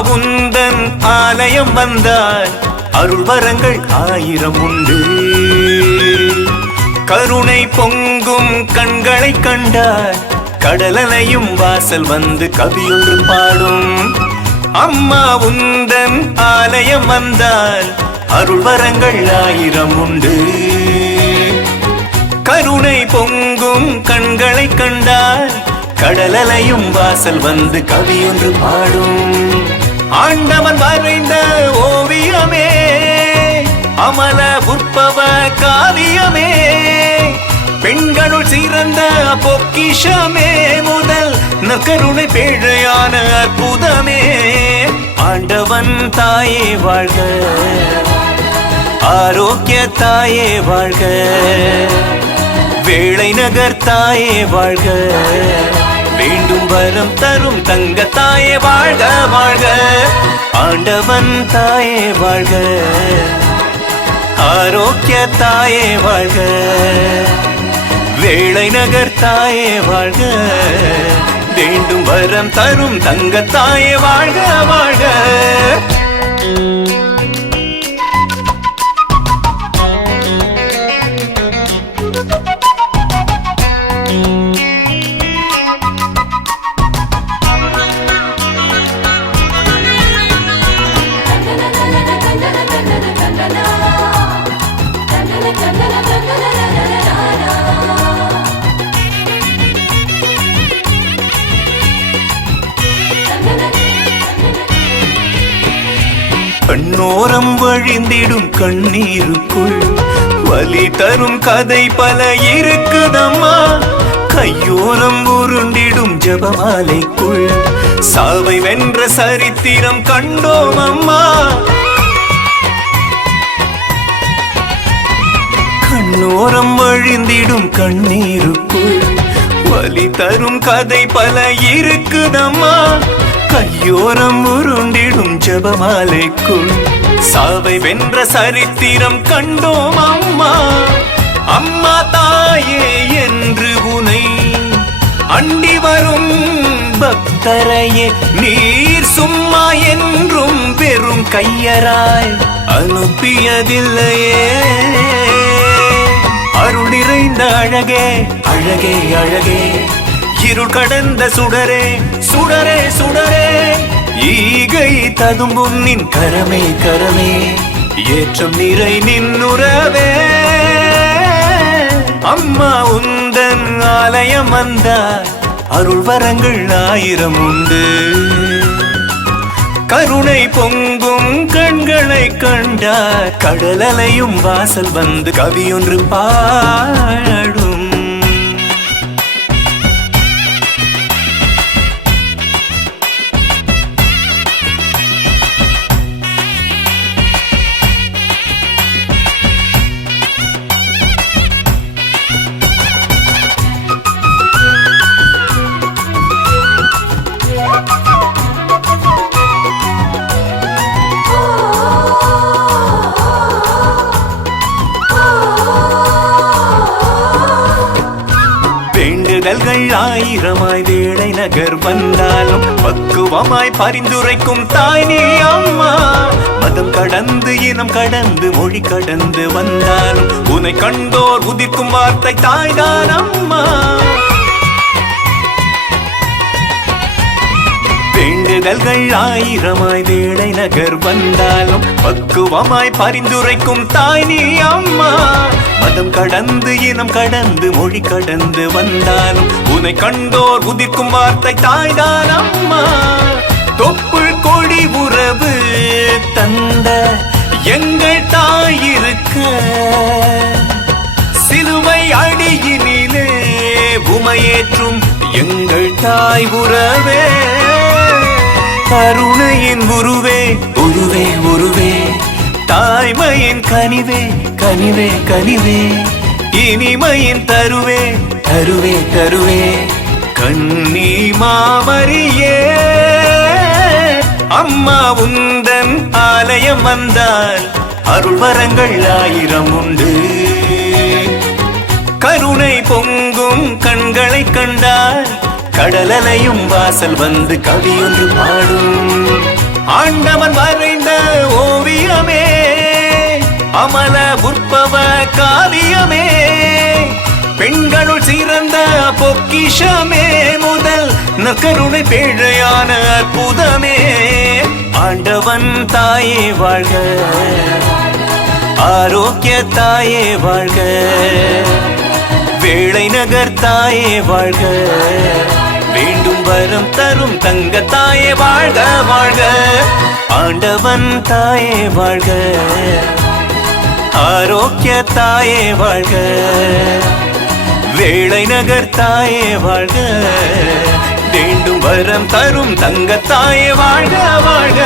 உந்தன் ஆலயம் வந்தால் அருள் வரங்கள் ஆயிரம் உண்டு. கருணை பொங்கும் கண்களை கண்டால் கடலலையும் வாசல் வந்து கவியொன்று பாடும். அம்மா உந்தன் ஆலயம் வந்தால் அருள் வரங்கள் ஆயிரம் உண்டு. கருணை பொங்கும் கண்களை கண்டால் கடலலையும் வாசல் வந்து கவியொன்று பாடும். ஆண்டவன் வரைந்த ஓவியமே அமல உற்பவ காவியமே பெண்களுள் சிறந்த பொக்கிஷமே முதல் நற்கருணை பேழையான அற்புதமே. ஆண்டவன் தாயே வாழ்க ஆரோக்கிய தாயே வாழ்க வேளை நகர் தாயே வாழ்க. வேண்டும் வரம் தரும் தங்க தாயே வாழ்க வாழ்க. ஆண்டவன் தாயே வாழ்க. ஆரோக்கிய தாயே வாழ்க. வேளை நகர் தாயே வாழ்க. வேண்டும் வரம் தரும் தங்க தாயே வாழ்க வாழ்க. கண்ணோரம் வழிந்திடும் கண்ணீருக்குள் வலி தரும் கதை பல இருக்குதம்மா. கையோரம் உருண்டிடும் ஜபமாலைக்குள் சாவை வென்ற சரித்திரம் கண்டோம் அம்மா கண்ணோரம் வழிந்திடும் கண்ணீருக்குள் வழி தரும் கதை பல இருக்குதம்மா. கையோரம் உருண்டிடும் ஜபமாலைக்குள். சாவை வென்ற சரித்திரம் கண்டோம் அம்மா. அம்மா தாயே என்று உனை அண்டி வரும் பக்தரையே நீர் சும்மா என்றும் பெரும் கையராய் அனுப்பியதில்லையே. அருள் நிறைந்த அழகே அழகே அழகே. இருள் கடந்த சுடரே சுடரே சுடரே. ஈகை ததும்பும் நின் கரமே கரமே. ஏற்றம் நிறை நின்னுறவே அம்மா உந்தன் ஆலயம் வந்தார் அருள் வரங்கள் ஆயிரம் உண்டு. கருணை பொங்கும் கண்களை கண்டார். கடலலையும் வாசல் வந்து கவியொன்று பாடும் மகள் ஆயிரமாய் வேளை நகர் வந்தாலும் பக்குவமாய் பரிந்துரைக்கும் தாய் அம்மா. மதம் கடந்து இனம் கடந்து மொழி கடந்து வந்தாலும் உன்னை கண்டோர் உதிக்கும் வார்த்தை தாய்தான் அம்மா. வேண்டுதல்கள் ஆயிரமாய் வேளை நகர் வந்தாலும் பக்குவமாய் பரிந்துரைக்கும் தாய் நீ அம்மா. மதம் கடந்து இனம் கடந்து மொழி கடந்து வந்தாலும் உன்னை கண்டோர் உதிக்கும் வார்த்தை தாய்தான் அம்மா. தொப்புள் கொடி உறவு தந்த எங்கள் தாய் இருக்க. சிலுவை அடியினிலே உமையேற்றும் எங்கள் தாய் உறவே. கருணையின் உருவே. உருவே உருவே. தாய்மையின் கனிவே கனிவே கனிவே. இனிமையின் தருவே. தருவே தருவே. கண்ணி மாமரியே. அம்மா உந்தன் ஆலயம் வந்தால் அருள் வரங்கள் ஆயிரம் உண்டு. கருணை பொங்கும் கண்களை கண்டால் கடலலையும் வாசல் வந்து கவியொன்று பாடும். ஆண்டவன் வரைந்த ஓவியமே அமல உற்பவ காவியமே பெண்களுள் சிறந்த பொக்கிஷமே முதல் நற்கருணை பேழையான அற்புதமே. ஆண்டவன் தாயே வாழ்க ஆரோக்கிய தாயே வாழ்க வேளை நகர் தாயே வாழ்க. வேண்டும் வரம் தரும் தங்க தாயே வாழ்க வாழ்க. ஆண்டவன் தாயே வாழ்க. ஆரோக்கிய தாயே வாழ்க. வேளை நகர் தாயே வாழ்க. வேண்டும் வரம் தரும் தங்க தாயே வாழ்க வாழ்க.